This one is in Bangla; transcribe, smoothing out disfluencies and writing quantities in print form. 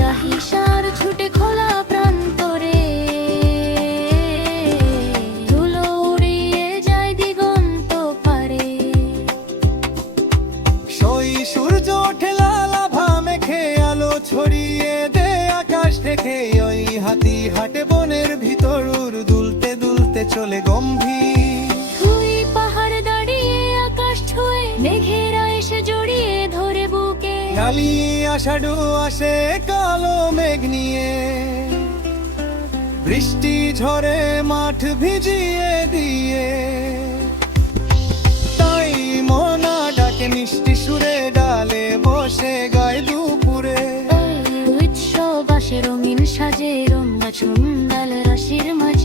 চাহি সার ছুটে খোলা প্রান্তরে, ধুলো উড়িয়ে যায় দিগন্ত পারে। সই সূর্য ওঠে লালাভা মেখে, আলো ছড়িয়ে দে আকাশ থেকে। ওই হাতি হাটে বনের ভিতর, দুলতে দুলতে চলে গম্ভীর। দুই পাহাড় দাঁড়িয়ে আকাশ ছুঁয়ে, মেঘেরা এসে জড়িয়ে ধরে বুকে। কালি আষাঢ় আসে কালো মেঘ নিয়ে, বৃষ্টি ঝরে মাঠ ভিজিয়ে দিয়ে। তাই মনা ডাকে মিষ্টি সুরে, ডালে বসে গায় দুপুরে। উৎসব আসে রঙিন সাজে, রঙা ছন্দাল রাশির মাঝে।